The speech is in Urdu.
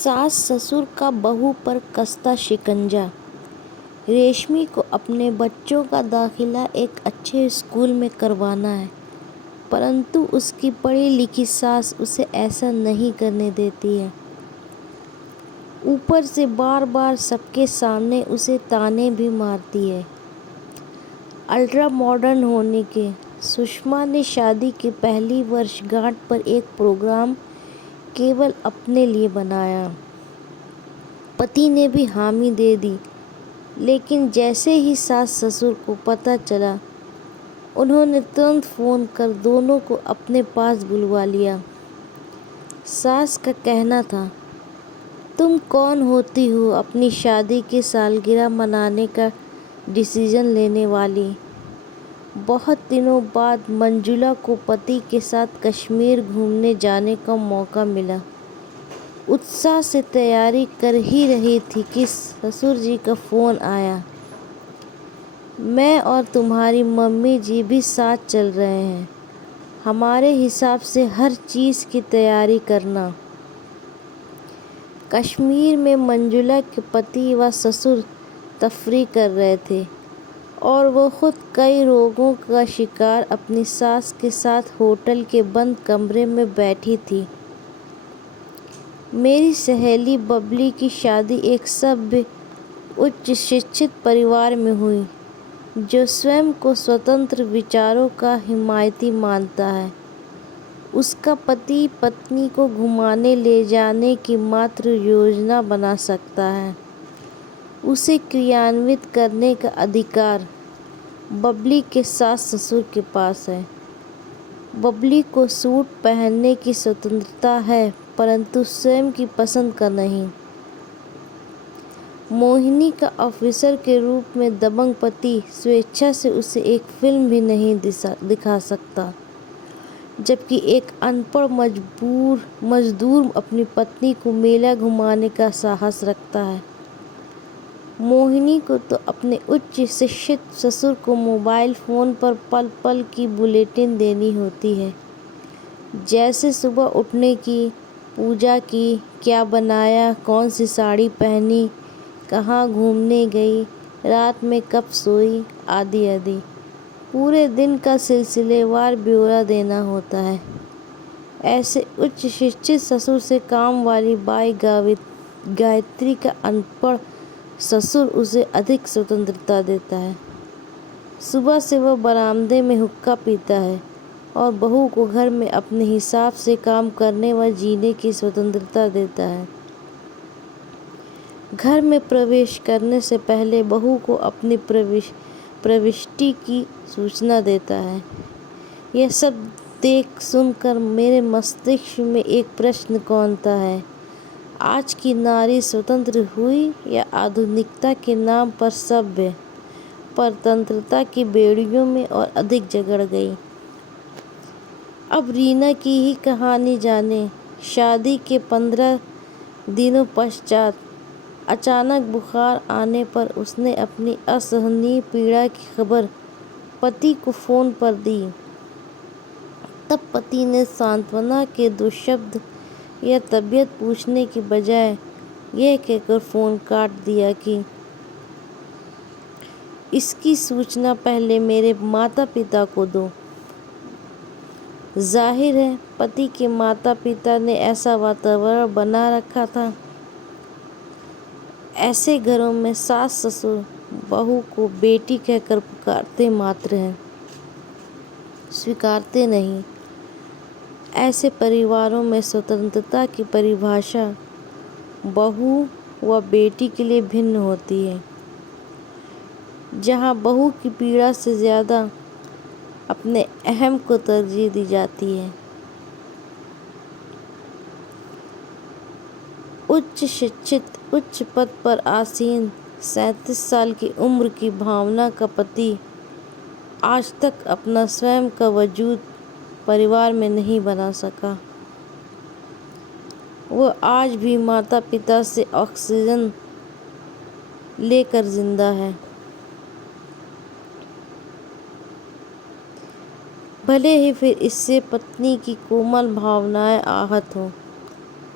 ساس سسر کا بہو پر کستا شکنجہ۔ ریشمی کو اپنے بچوں کا داخلہ ایک اچھے اسکول میں کروانا ہے، پرنتو اس کی پڑھی لکھی ساس اسے ایسا نہیں کرنے دیتی ہے۔ اوپر سے بار بار سب کے سامنے اسے طعنے بھی مارتی ہے۔ الٹرا ماڈرن ہونے کے سشما نے شادی کی پہلی برس گانٹ پر ایک پروگرام کیول اپنے لیے بنایا۔ پتی نے بھی حامی دے دی، لیکن جیسے ہی ساس سسر کو پتہ چلا، انہوں نے ترنت فون کر دونوں کو اپنے پاس بلوا لیا۔ ساس کا کہنا تھا، تم کون ہوتی ہو اپنی شادی کی سالگرہ منانے کا ڈیسیژن لینے والی؟ بہت دنوں بعد منجولا کو پتی کے ساتھ کشمیر گھومنے جانے کا موقع ملا۔ اتساہ سے تیاری کر ہی رہی تھی کہ سسر جی کا فون آیا، میں اور تمہاری ممی جی بھی ساتھ چل رہے ہیں، ہمارے حساب سے ہر چیز کی تیاری کرنا۔ کشمیر میں منجولا کے پتی و سسر تفریح کر رہے تھے اور وہ خود کئی روگوں کا شکار اپنی ساس کے ساتھ ہوٹل کے بند کمرے میں بیٹھی تھی۔ میری سہیلی ببلی کی شادی ایک سبھیہ اچ شکشت پریوار میں ہوئی، جو سوئم کو سوتنتر وچاروں کا حمایتی مانتا ہے۔ اس کا پتی پتنی کو گھمانے لے جانے کی ماتر یوجنا بنا سکتا ہے، اسے کریانوت کرنے کا ادھیکار ببلی کے ساس سسر کے پاس ہے۔ ببلی کو سوٹ پہننے کی سوتنترتا ہے، پرنتو سوئم کی پسند کا نہیں۔ موہنی کا آفیسر کے روپ میں دبنگ پتی سویچھا سے اسے ایک فلم بھی نہیں دکھا سکتا، جبکہ ایک ان پڑھ مزدور اپنی پتنی کو میلہ گھمانے کا ساہس رکھتا ہے۔ موہنی کو تو اپنے اچ شکشت سسر کو موبائل فون پر پل پل کی بلیٹن دینی ہوتی ہے، جیسے صبح اٹھنے کی، پوجا کی، کیا بنایا، کون سی ساڑی پہنی، کہاں گھومنے گئی، رات میں کب سوئی، آدی آدی۔ پورے دن کا سلسلے وار بیورا دینا ہوتا ہے۔ ایسے اچ شکشت سسر سے کام والی بائی گایتری کا ان پڑھ سسر اسے ادھک سوتنترتا دیتا ہے۔ صبح سے وہ برآمدے میں حقہ پیتا ہے اور بہو کو گھر میں اپنے حساب سے کام کرنے و جینے کی سوتنترتا دیتا ہے۔ گھر میں پرویش کرنے سے پہلے بہو کو اپنی پروشٹی کی سوچنا دیتا ہے۔ یہ سب دیکھ سن کر میرے مستشک میں ایک پرشن کونتا ہے، آج کی ناری سوتنتر ہوئی یا آدھنکتا کے نام پر سبھیہ پرتنترتا کی بیڑیوں میں اور ادھک جکڑ گئی؟ اب رینا کی ہی کہانی جانیں۔ شادی کے 15 دنوں پشچات اچانک بخار آنے پر اس نے اپنی اسہنیہ پیڑا کی خبر پتی کو فون پر دی۔ تب پتی نے سانتونا کے 2 شبد یا طبیعت پوچھنے کی بجائے یہ کہہ کر فون کاٹ دیا کہ اس کی سوچنا پہلے میرے ماتا پتا کو دو۔ ظاہر ہے پتی کے ماتا پتا نے ایسا واتاورن بنا رکھا تھا۔ ایسے گھروں میں ساس سسر بہو کو بیٹی کہہ کر پکارتے ماتر ہیں، سویکارتے نہیں۔ ایسے پریواروں میں سوتنترتا کی پریبھاشا بہو و بیٹی کے لیے بھن ہوتی ہے، جہاں بہو کی پیڑا سے زیادہ اپنے اہم کو ترجیح دی جاتی ہے۔ اچ شکشت، اچ پد پر آسین، 37 سال کی عمر کی بھاونا کا پتی آج تک اپنا سوئم کا وجود پریوار میں نہیں بنا سکا۔ وہ آج بھی ماتا پتا سے آکسیجن لے کر زندہ ہے۔ بھلے ہی پھر اس سے پتنی کی کومل بھاونائیں آہت ہوں۔